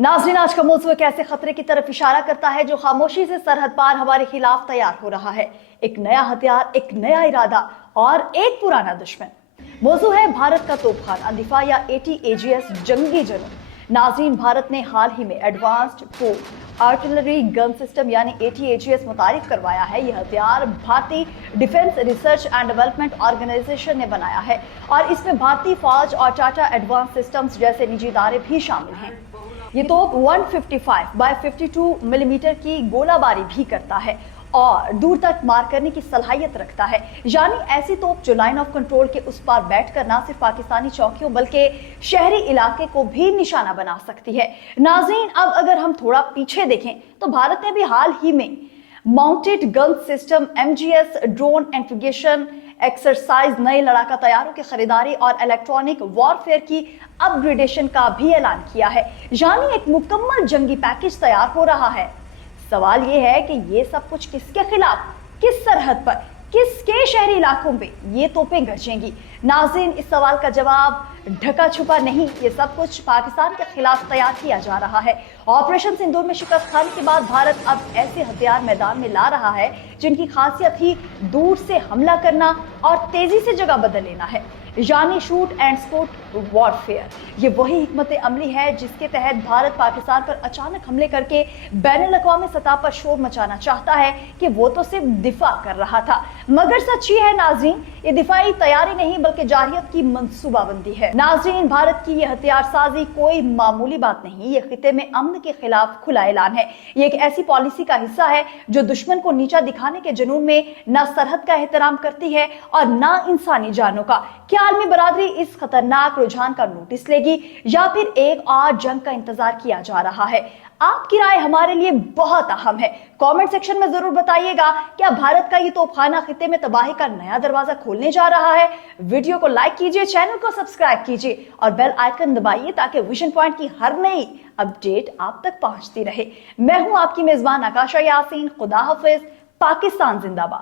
नाज़रीन, आज का मौजू एक ऐसे खतरे की तरफ इशारा करता है जो खामोशी से सरहद पार हमारे खिलाफ तैयार हो रहा है। एक नया हथियार, एक नया इरादा और एक पुराना दुश्मन। मौजू है भारत का तोपखाना, अंदिफा या ATAGS जंगी जुनून। नाज़रीन, भारत ने हाल ही में advanced towed artillery gun system यानी ATAGS मुतारिफ करवाया है। यह हथियार भारतीय defence research and development organisation ने बनाया है और इसमें भारतीय फौज और टाटा एडवांस सिस्टम्स जैसे निजी इदारे भी शामिल हैं। ये तोप 155 बाय 52 मिलीमीटर की गोलाबारी भी करता है और दूर तक मार करने की सलाहियत रखता है। यानी ऐसी तोप जो लाइन ऑफ कंट्रोल के उस पार बैठकर ना सिर्फ पाकिस्तानी चौकियों बल्कि शहरी इलाके को भी निशाना बना सकती है। नाज़रीन, अब अगर हम थोड़ा पीछे देखें तो भारत ने भी हाल ही में mounted gun system MGS drone integration exercise, नए लड़ाका तैयारों की खरीदारी और इलेक्ट्रॉनिक वॉरफेयर की अपग्रेडेशन का भी ऐलान किया है। यानी एक मुकम्मल जंगी पैकेज तैयार हो रहा है। सवाल यह है कि ये सब कुछ किसके खिलाफ, किस सरहद पर, किसके शहरी इलाकों पे ये तोपें गरजेंगी? नाज़रीन, इस सवाल का जवाब ढका छुपा नहीं, ये सब कुछ पाकिस्तान के खिलाफ तैयार किया जा रहा है। ऑपरेशन सिंदूर में शिकस्त खाने के बाद भारत अब ऐसे हथियार मैदान में ला रहा है जिनकी खासियत ही दूर से हमला करना और तेजी से जगह बदल लेना है, यानी शूट एंड स्पॉट वॉरफेयर। ये वही हिकमत अमली है जिसके तहत भारत पाकिस्तान पर अचानक हमले करके बैनुल-अक़वामी सतह पर शोर मचाना चाहता है कि वो तो सिर्फ दिफा कर रहा था। मगर सच ये है नाज़रीन, ये दिफाई तैयारी नहीं बल्कि जारहियत की मंसूबाबंदी है। नाज़रीन, भारत की यह हथियार साजी कोई मामूली बात नहीं, ये खिते में अमन के खिलाफ खुला ऐलान है। ये एक ऐसी पॉलिसी का हिस्सा है जो दुश्मन को नीचा दिखाने के जुनून में ना सरहद का एहतराम करती है और ना इंसानी जानों का। क्या आलमी बरादरी इस खतरनाक रुझान का नोटिस लेगी या फिर एक और जंग का इंतजार किया जा रहा है? आपकी राय हमारे लिए बहुत अहम है। कमेंट सेक्शन में जरूर बताइएगा, क्या भारत का ये तोपखाना खिते में तबाही का नया दरवाजा खोलने जा रहा है? वीडियो को लाइक कीजिए, चैनल को सब्सक्राइब कीजिए और बेल आइकन दबाइए ताकि विजन पॉइंट की हर नई अपडेट आप तक पहुंचती रहे। मैं हूं आपकी मेजबान आकाशा यासीन। खुदा हाफिज। पाकिस्तान जिंदाबाद।